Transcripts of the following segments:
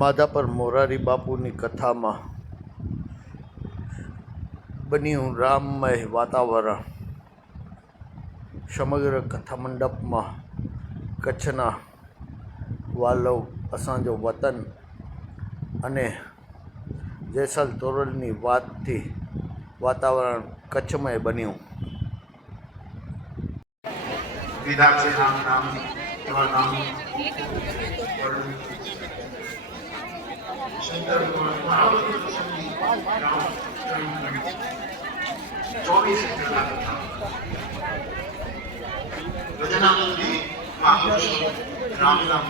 માધાપર મોરારી બાપુની કથામાં બન્યું રામમય વાતાવરણ। સમગ્ર કથા મંડપમાં કચ્છના વાલવ અસાંજો વતન અને જેસલ તોરલની વાતથી વાતાવરણ કચ્છમય બન્યું। વિધા છે રામ નામ એવા નામ શંકર મહાવતી પ્રસંગી રામ 24 ગજાનંદી મહાપુરુષો રામ નામ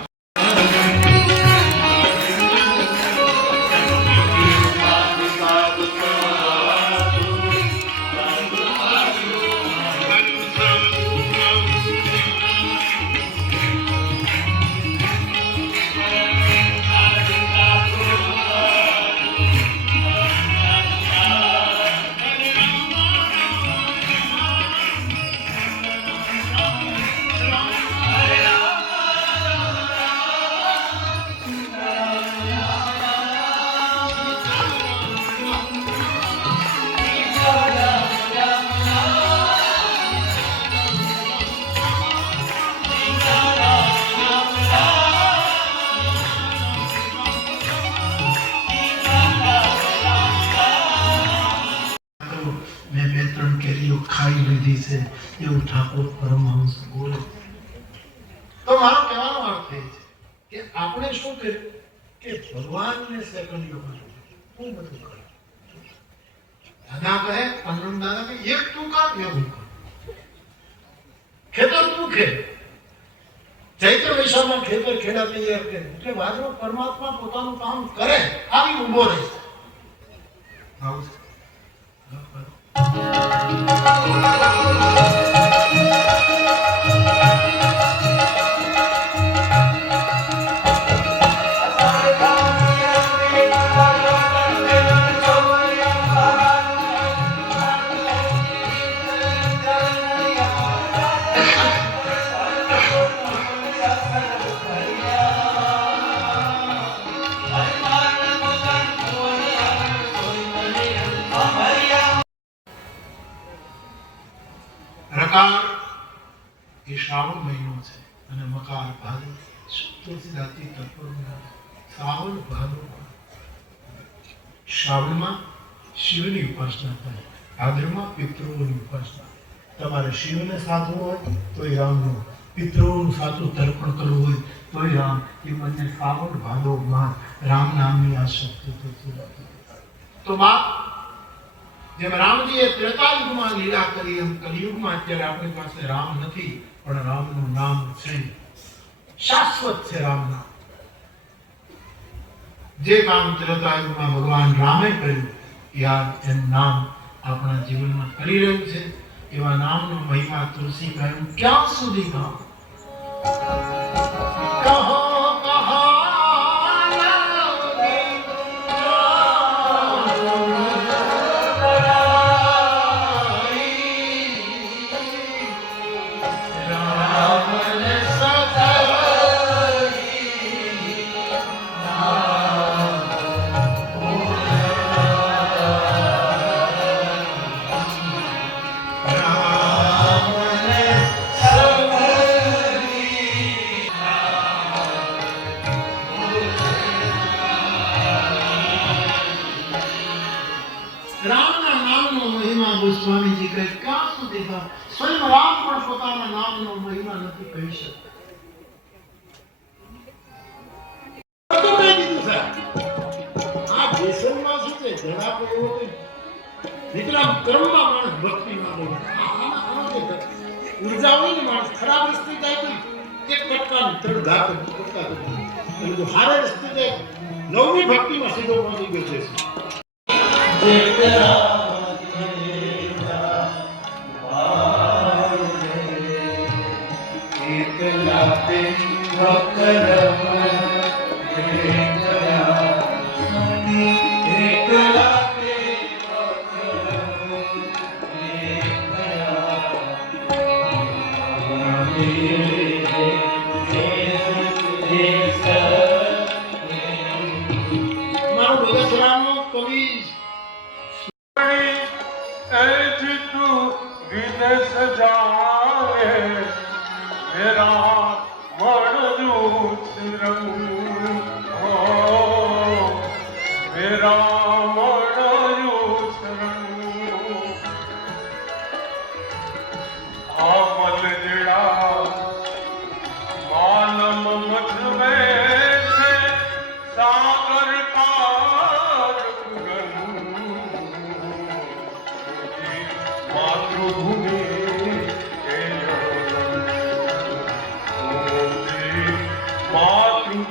खाई लीधी से એવું ઠાકોર પરમહંસ બોલે। તો મારો કહેવાનો અર્થ એ છે કે આપણે શું કરીએ કે ભગવાનને સેકન્ડો કર્યું હું બધું કરું દાદા કહે પંડુમ દાદા કે એક તું કામ એક હું કરું ખેતર તું ખેડ ચૈત્ર વૈશાખમાં ખેતર ખેડા તૈયાર કરે એટલે વાજરો પરમાત્મા પોતાનું કામ કરે આવી ઊભો રહે આવું श्रावण महीनो है અને મકાર ભાદો તુલસીદાસજી તત્વજ્ઞાન શ્રાવણ ભાદો શ્રાવણમાં શિવની ઉપાસના થાય ભાદરમાં પિતૃઓની ઉપાસના તમારે શિવને સાધવું હોય તો રામનું પિતૃઓનું સાચું તર્પણ કરવું હોય તો રામ એ બંને શ્રાવણ ભાદો માં રામ નામની આ શક્તિ તુલસીદાસજી તો બાપ જેમ રામજીએ ત્રેતાયુગમાં લીલા કરી એમ કલિયુગમાં અત્યારે આપણી પાસે રામ નથી પણ રામનું નામ છે શાશ્વત છે રામ નામ જે કામ ત્રેતાયુગમાં ભગવાન રામે કર્યું યાદ એમ નામ આપણા જીવનમાં કરી રહ્યું છે એવા નામનો મહિમા તુલસી કહ્યું ક્યાં સુધી ગામ કહો સ્વામીજી કહે ક્યાં સુધી સ્વયં રામ પણ પોતાના નામનો મહિમા નથી કહી શકતા આ દેશમાં શું છે જરા એવો વિક્રમ કર્મમાં માણસ ભક્તિમાં બહુ ઉર્જા હોય ને માણસ ખરાબ રસ્તે જાય તો એક કટકાનું ત્રણ ઘાત કરતા એટલે જો સારા રસ્તે જાય નવમી ભક્તિમાં સીધો પહોંચી ગયો છે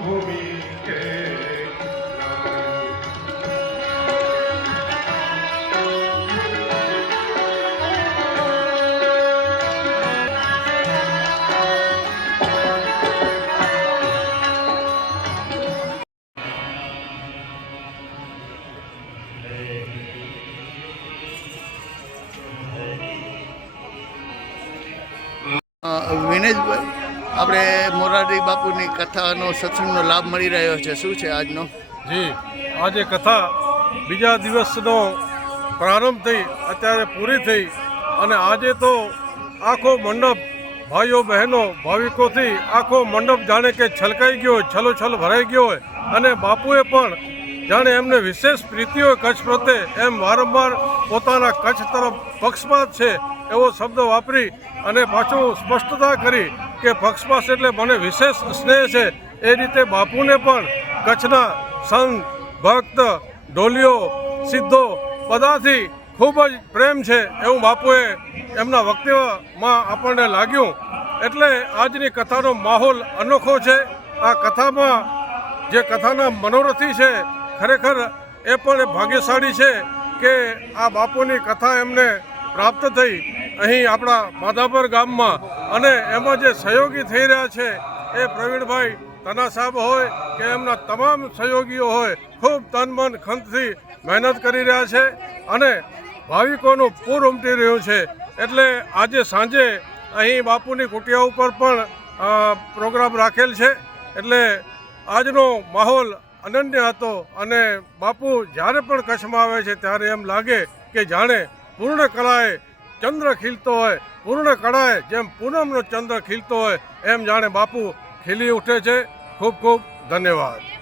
ભૂમિ કે વિનેશભાઈ, આપણે મોરારી બાપુની કથાનો સત્સંગનો લાભ મળી રહ્યો છે, શું છે આજનો? જી, આજે કથા બીજા દિવસનો પ્રારંભ થઈ અત્યારે પૂરી થઈ અને આજે તો આખો મંડપ ભાઈઓ બહેનો ભાવિકોથી આખો મંડપ જાણે કે છલકાઈ ગયો હોય, છલોછલ ભરાઈ ગયો હોય અને બાપુએ પણ જાણે એમને વિશેષ પ્રીતિ હોય કચ્છ પ્રત્યે એમ વારંવાર પોતાના કચ્છ તરફ પક્ષપાત છે એવો શબ્દ વાપરી અને પાછું સ્પષ્ટતા કરી કે પક્ષપાત એટલે મને વિશેષ સ્નેહ છે. એ રીતે બાપુને પણ કચ્છના સંત ભક્ત ઢોલીઓ સિદ્ધો બધાથી ખૂબ જ પ્રેમ છે એવું બાપુએ એમના વક્તવ્યમાં આપણને લાગ્યું. એટલે આજની કથાનો માહોલ અનોખો છે. આ કથામાં જે કથાના મનોરથી છે ખરેખર એ પણ ભાગ્યશાળી છે કે આ બાપુની કથા એમને પ્રાપ્ત થઈ અહીં આપણા માધાપર ગામમાં અને એમાં જે સહયોગી થઈ રહ્યા છે એ પ્રવીણભાઈ તના સાહેબ હોય કે એમના તમામ સહયોગીઓ હોય ખૂબ તન મન ખંતથી મહેનત કરી રહ્યા છે અને ભાવિકોનું પૂર ઉમટી રહ્યું છે. એટલે આજે સાંજે અહીં બાપુની કુટિયા ઉપર પણ પ્રોગ્રામ રાખેલ છે. એટલે આજનો માહોલ અનન્ય હતો અને બાપુ જ્યારે પણ કચ્છમાં આવે છે ત્યારે એમ લાગે કે જાણે પૂર્ણ કળાએ ચંદ્ર ખીલતો હોય, પૂર્ણ કળાએ જેમ પૂનમનો ચંદ્ર ખીલતો હોય એમ જાણે બાપુ ખીલી ઉઠે છે. ખૂબ ખૂબ ધન્યવાદ.